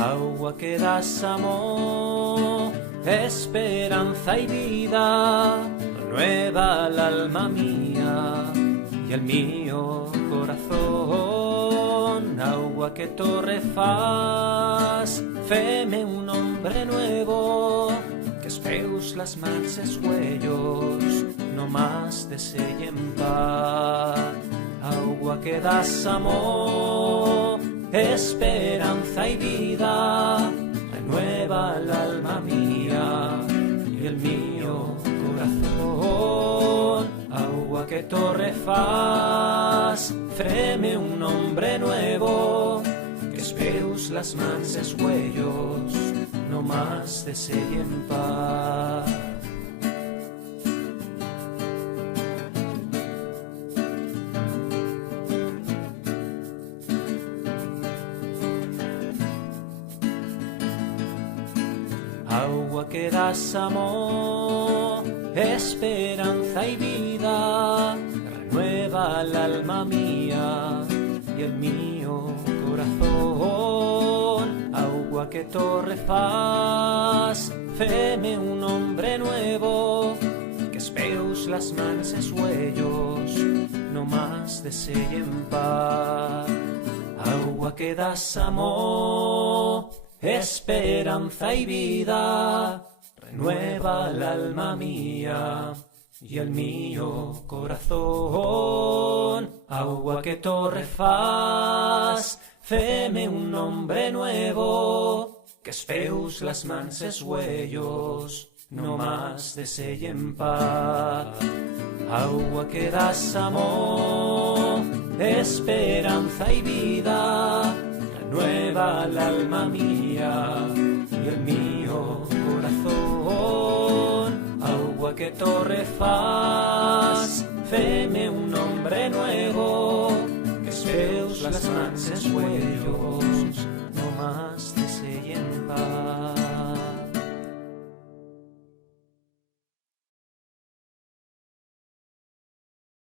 Agua que das amor, esperanza y vida, renueva el alma mía y el mío corazón. Agua que torrefas, feme un hombre nuevo, que es feus las mans es huellos, no más desellen paz. Agua que das amor, esperanza y vida, renueva el alma mía y el mío corazón. Agua que torrefas, freme un hombre nuevo, que esperus las manses huellos, no más desellen paz. Agua que das amor, esperanza y vida, renueva el alma mía y el mío corazón. Agua que torrefas, feme un hombre nuevo, que esperus las manses huellos, no más desellen paz. Agua que das amor, esperanza y vida, renueva el alma mía y el mío corazón. Agua que torrefas, feme un hombre nuevo, que es feus las manses huellos, no más desellen paz. Agua que das amor, esperanza y vida, renueva el alma mía y el mío corazón. Agua que torrefas, feme un hombre nuevo, que es feus las manses huellos,